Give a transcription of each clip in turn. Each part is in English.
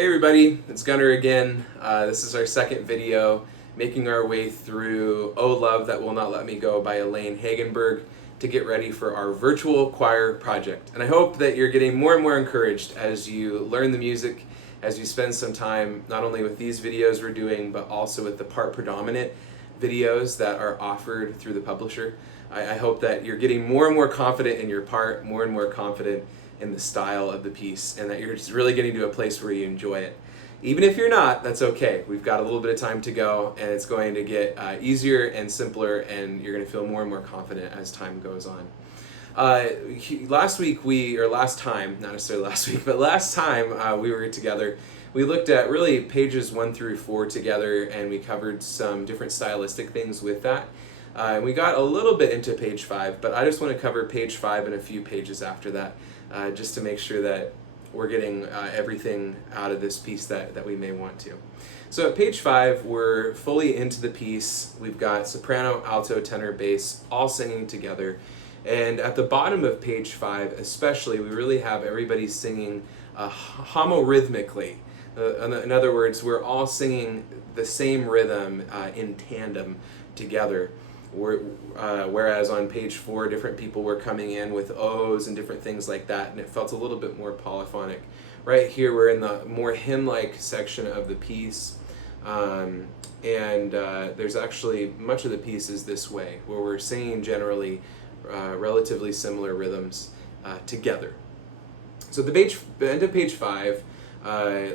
Hey everybody, it's Gunnar again. This is our second video, making our way through Oh Love That Will Not Let Me Go by Elaine Hagenberg to get ready for our virtual choir project. And I hope that you're getting more and more encouraged as you learn the music, as you spend some time not only with these videos we're doing, but also with the part predominant videos that are offered through the publisher. I hope that you're getting more and more confident in your part, more and more confident in the style of the piece, and that you're just really getting to a place where you enjoy it. Even if you're not, that's okay. We've got a little bit of time to go, and it's going to get easier and simpler, and you're going to feel more and more confident as time goes on. Last time, not necessarily last week, but last time we were together, we looked at really pages 1 through 4 together, and we covered some different stylistic things with that. And we got a little bit into page 5, but I just want to cover page 5 and a few pages after that, just to make sure that we're getting everything out of this piece that we may want to. So at page 5, we're fully into the piece. We've got soprano, alto, tenor, bass all singing together. And at the bottom of page 5 especially, we really have everybody singing homorhythmically. In other words, we're all singing the same rhythm in tandem together. Whereas on page 4, different people were coming in with O's and different things like that, and it felt a little bit more polyphonic. Right here, we're in the more hymn-like section of the piece, and there's actually much of the piece is this way, where we're singing generally relatively similar rhythms together. So the end of page 5,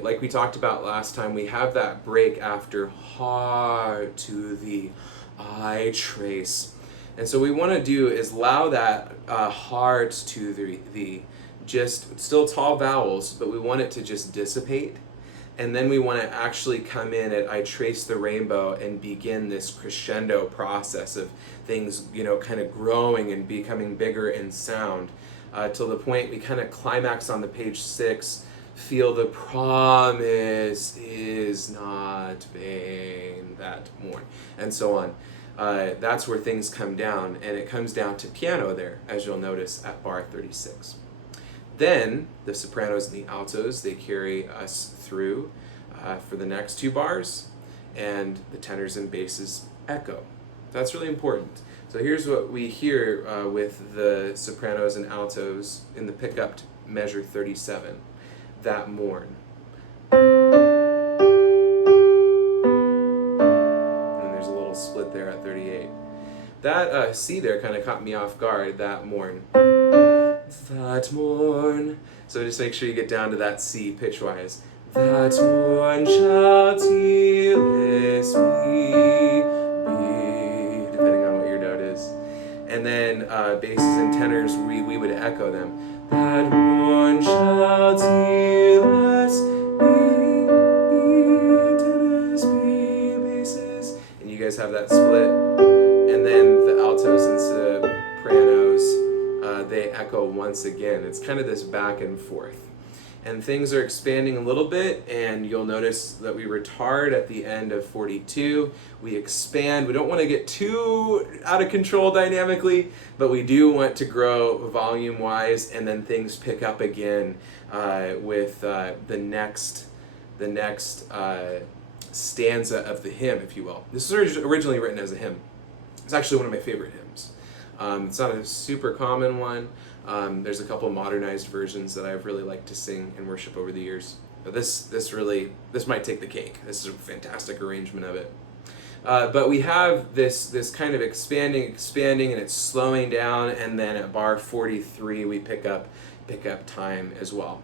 like we talked about last time, we have that break after ha to the I trace. And so what we want to do is allow that hard to the just still tall vowels, but we want it to just dissipate. And then we want to actually come in at I trace the rainbow and begin this crescendo process of things, kind of growing and becoming bigger in sound till the point we kind of climax on the page 6. Feel the promise is not vain that morn, and so on. That's where things come down, and it comes down to piano there, as you'll notice at bar 36. Then the sopranos and the altos, they carry us through for the next 2 bars, and the tenors and basses echo. That's really important. So here's what we hear with the sopranos and altos in the pickup measure 37. That morn. And there's a little split there at 38. That C there kind of caught me off guard, that morn. That morn. So just make sure you get down to that C pitch-wise. That morn shall tearless be, depending on what your note is. And then basses and tenors, we would echo them. That morn shall tearless be, tenors be, basses. And you guys have that split. And then the altos and sopranos, they echo once again. It's kind of this back and forth. And things are expanding a little bit, and you'll notice that we retard at the end of 42. We expand. We don't want to get too out of control dynamically, but we do want to grow volume-wise, and then things pick up again with the next stanza of the hymn, if you will. This was originally written as a hymn. It's actually one of my favorite hymns. It's not a super common one. There's a couple modernized versions that I've really liked to sing and worship over the years. But this might take the cake. This is a fantastic arrangement of it. But we have this kind of expanding, and it's slowing down, and then at bar 43 we pick up time as well.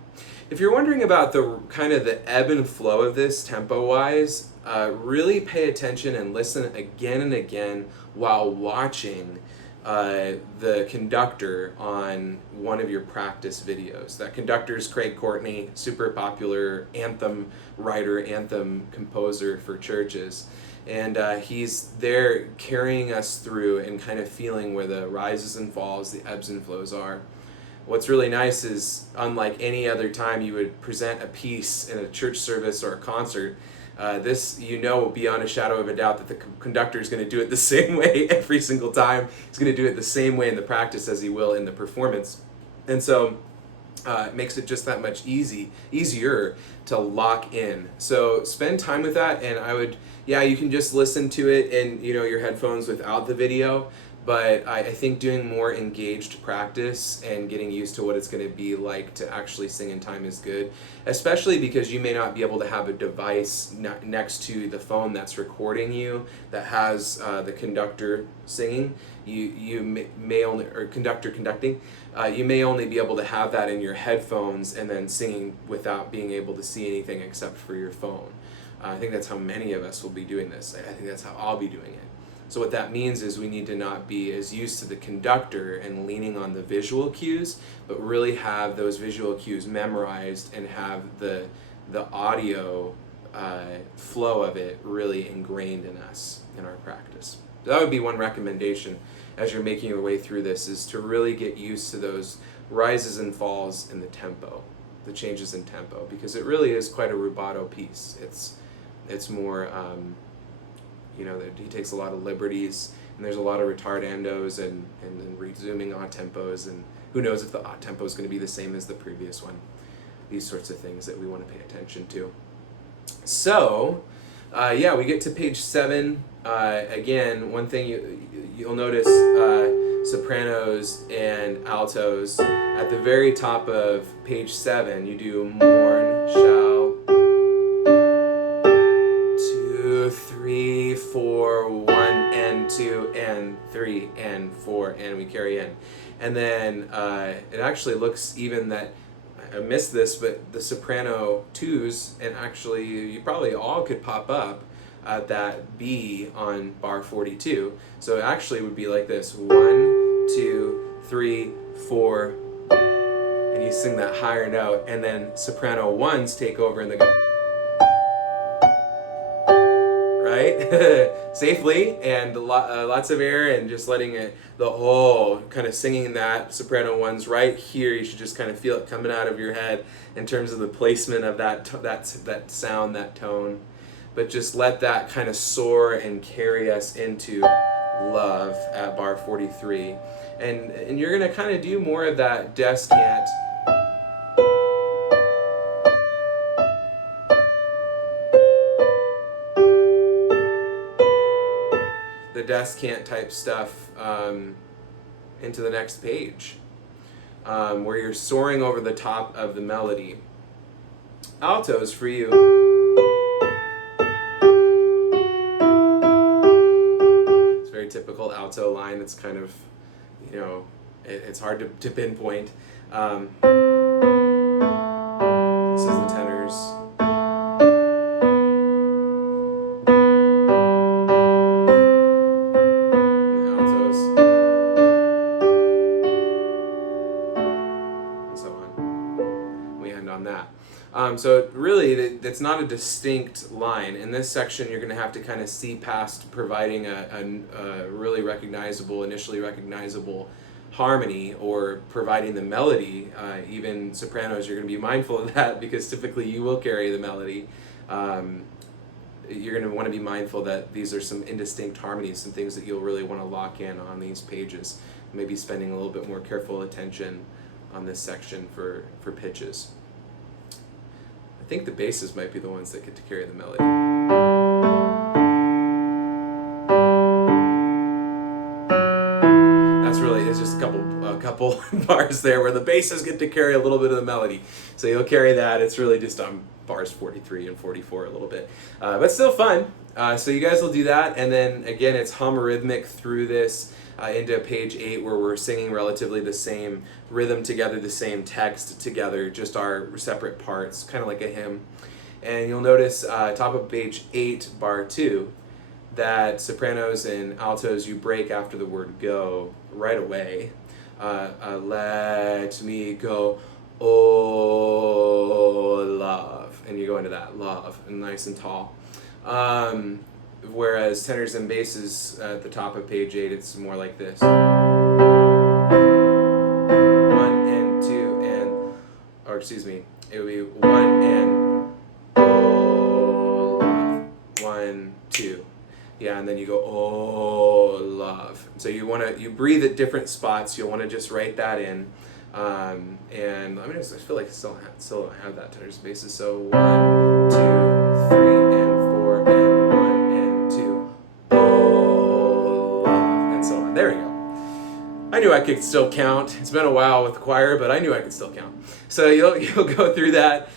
If you're wondering about the kind of the ebb and flow of this tempo-wise, really pay attention and listen again and again while watching the conductor on one of your practice videos. That conductor is Craig Courtney, super popular anthem writer, anthem composer for churches. And he's there carrying us through and kind of feeling where the rises and falls, the ebbs and flows are. What's really nice is, unlike any other time you would present a piece in a church service or a concert, this, beyond a shadow of a doubt that the conductor is going to do it the same way every single time. He's going to do it the same way in the practice as he will in the performance. And so it makes it just that much easier to lock in. So spend time with that, and I would, yeah, you can just listen to it in, you know, your headphones without the video, but I think doing more engaged practice and getting used to what it's going to be like to actually sing in time is good, especially because you may not be able to have a device next to the phone that's recording you that has the conductor singing. You may only, or conductor conducting, you may only be able to have that in your headphones and then singing without being able to see anything except for your phone. I think that's how many of us will be doing this. I think that's how I'll be doing it. So what that means is we need to not be as used to the conductor and leaning on the visual cues, but really have those visual cues memorized and have the audio flow of it really ingrained in us in our practice. So that would be one recommendation as you're making your way through this, is to really get used to those rises and falls in the tempo, the changes in tempo, because it really is quite a rubato piece. It's more, you know, he takes a lot of liberties, and there's a lot of retardandos and then resuming odd tempos, and who knows if the odd tempo is going to be the same as the previous one. These sorts of things that we want to pay attention to. So, yeah, we get to page 7. Again, one thing you'll notice, sopranos and altos, at the very top of page 7, you do mourn, shall, 2, 3, 4, 1, and 2, and 3, and 4, and we carry in. And then it actually looks even that, I missed this, but the soprano 2s, and actually you probably all could pop up at that B on bar 42. So it actually would be like this: 1, 2, 3, 4, and you sing that higher note, and then soprano 1s take over and they go, right? Safely, and lots of air, and just letting it, the whole kind of singing that soprano 1s right here. You should just kind of feel it coming out of your head in terms of the placement of that sound, that tone. But just let that kind of soar and carry us into love at bar 43. And you're going to kind of do more of that descant. The descant type stuff into the next page, where you're soaring over the top of the melody. Altos for you. Typical alto line. It's kind of, you know, it's hard to pinpoint. This is the tenors. And the altos. And so on. We end on that. So really, that's not a distinct line. In this section, you're going to have to kind of see past providing a really recognizable, initially recognizable harmony, or providing the melody. Even sopranos, you're going to be mindful of that, because typically you will carry the melody. You're going to want to be mindful that these are some indistinct harmonies, some things that you'll really want to lock in on these pages. Maybe spending a little bit more careful attention on this section for pitches. I think the basses might be the ones that get to carry the melody. That's really, it's just a couple bars there where the basses get to carry a little bit of the melody. So you'll carry that. It's really just on bars 43 and 44 a little bit. But still fun. So you guys will do that. And then again, it's hum rhythmic through this into page 8, where we're singing relatively the same rhythm together, the same text together, just our separate parts, kind of like a hymn. And you'll notice top of page 8, bar 2, that sopranos and altos, you break after the word go right away. Let me go, oh love, and you go into that love, and nice and tall. Whereas tenors and basses at the top of page 8, it's more like this. 1 and 2 and, or excuse me, it would be 1 and oh love, 1, 2. Yeah, and then you go, oh love. So you breathe at different spots. You'll want to just write that in. And I feel like I still don't have that tenors and basses. So 1, 2, 3, and 4, and 1 and 2, oh, love, and so on. There we go. I knew I could still count. It's been a while with the choir, but I knew I could still count. So you'll go through that.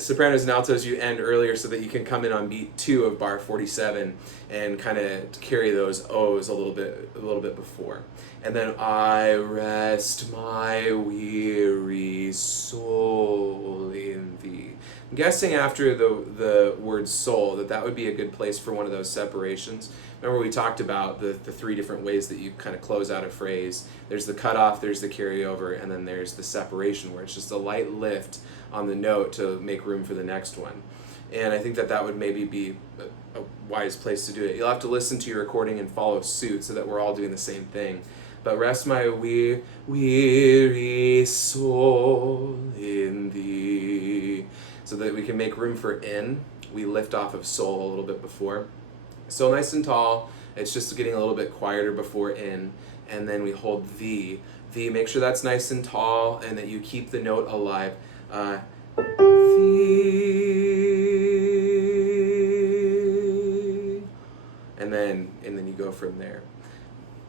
Sopranos and altos you end earlier so that you can come in on beat 2 of bar 47 and kind of carry those O's a little bit before. And then I rest my weary soul in thee. I'm guessing after the word soul that would be a good place for one of those separations. Remember we talked about the 3 different ways that you kind of close out a phrase. There's the cutoff, there's the carryover, and then there's the separation where it's just a light lift on the note to make room for the next one. And I think that would maybe be a wise place to do it. You'll have to listen to your recording and follow suit so that we're all doing the same thing. But rest my weary soul in thee. So that we can make room for in. We lift off of soul a little bit before. So nice and tall. It's just getting a little bit quieter before in. And then we hold thee. Thee, make sure that's nice and tall and that you keep the note alive. Thee. And then you go from there.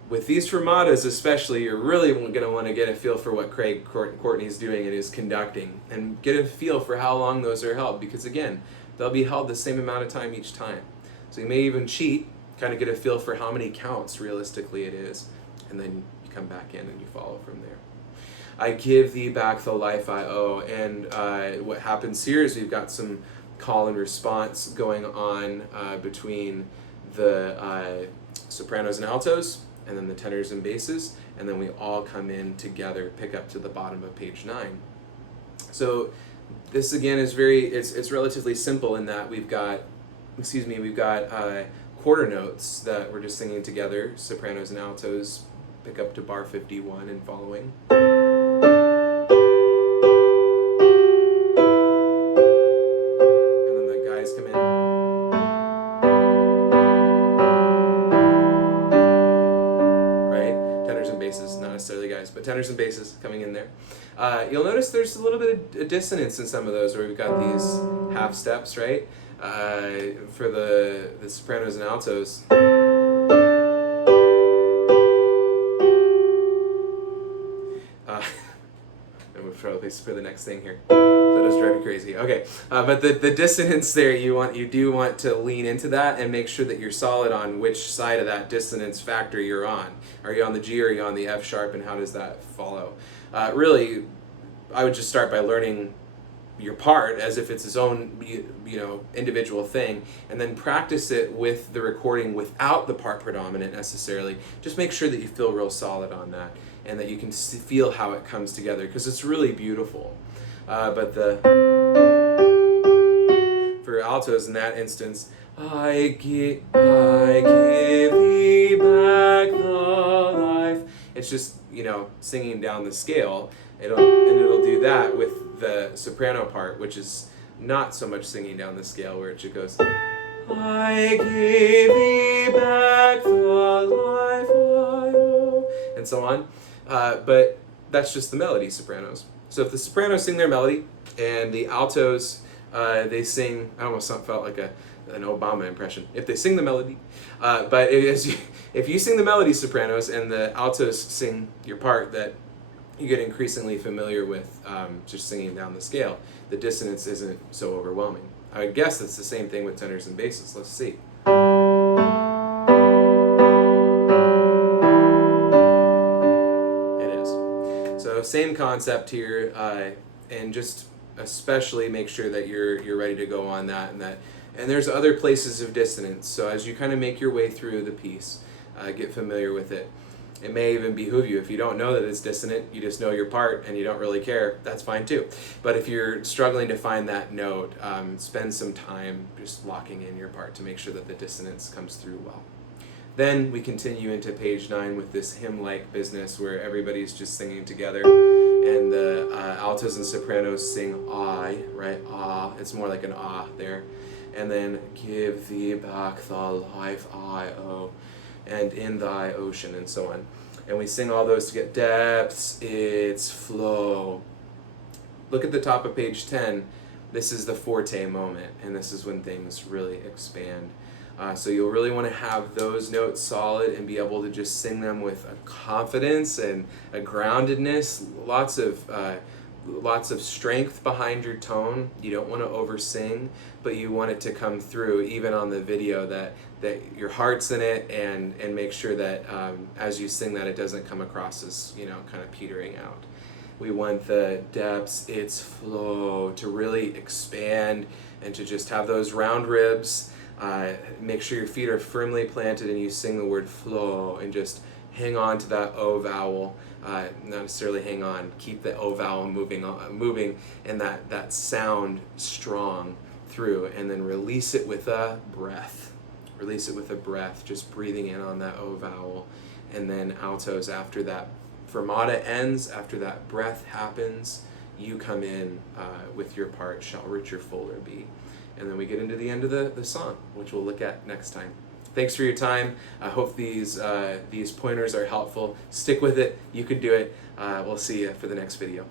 With these fermatas especially, you're really going to want to get a feel for what Craig Courtney's doing in his conducting and get a feel for how long those are held, because again, they'll be held the same amount of time each time. So you may even cheat, kind of get a feel for how many counts realistically it is, and then you come back in and you follow from there. I give thee back the life I owe, and what happens here is we've got some call and response going on between the sopranos and altos, and then the tenors and basses, and then we all come in together, pick up to the bottom of page 9. So this again is it's relatively simple in that we've got quarter notes that we're just singing together, sopranos and altos, pick up to bar 51 and following. And then the guys come in. Not necessarily guys, but tenors and basses coming in there. You'll notice there's a little bit of dissonance in some of those where we've got these half steps, right? For the sopranos and altos. And we'll probably for the next thing here. That does drive me crazy. Okay, but the dissonance there, you do want to lean into that and make sure that you're solid on which side of that dissonance factor you're on. Are you on the G or are you on the F sharp, and how does that follow? Really, I would just start by learning your part as if it's its own individual thing, and then practice it with the recording without the part predominant necessarily. Just make sure that you feel real solid on that and that you can feel how it comes together, because it's really beautiful. But for altos in that instance, I give thee back the life. It's just singing down the scale. It'll do that with the soprano part, which is not so much singing down the scale, where it just goes, I give thee back the life I owe, and so on. But that's just the melody sopranos. So if the sopranos sing their melody and the altos they sing, I almost felt like an Obama impression. If they sing the melody, but if you sing the melody sopranos and the altos sing your part that you get increasingly familiar with, just singing down the scale, the dissonance isn't so overwhelming. I guess it's the same thing with tenors and basses. Let's see. So same concept here, and just especially make sure that you're ready to go on that. And there's other places of dissonance. So as you kind of make your way through the piece, get familiar with it. It may even behoove you, if you don't know that it's dissonant, you just know your part and you don't really care, that's fine too. But if you're struggling to find that note, spend some time just locking in your part to make sure that the dissonance comes through well. Then we continue into page 9 with this hymn-like business where everybody's just singing together, and the altos and sopranos sing I, right? Ah, it's more like an ah there. And then give thee back the life I owe, and in thy ocean, and so on. And we sing all those to get depths, its flow. Look at the top of page 10. This is the forte moment, and this is when things really expand. So you'll really want to have those notes solid and be able to just sing them with a confidence and a groundedness, lots of strength behind your tone. You don't want to oversing, but you want it to come through even on the video that your heart's in it, and make sure that as you sing that it doesn't come across as, kind of petering out. We want the depths, its flow to really expand and to just have those round ribs. Make sure your feet are firmly planted and you sing the word flow, and just hang on to that O vowel. Not necessarily hang on, keep the O vowel moving and that sound strong through, and then release it with a breath. Release it with a breath, just breathing in on that O vowel. And then altos after that fermata ends, after that breath happens, you come in with your part, shall richer fuller be. And then we get into the end of the song, which we'll look at next time. Thanks for your time. I hope these pointers are helpful. Stick with it. You could do it. We'll see you for the next video.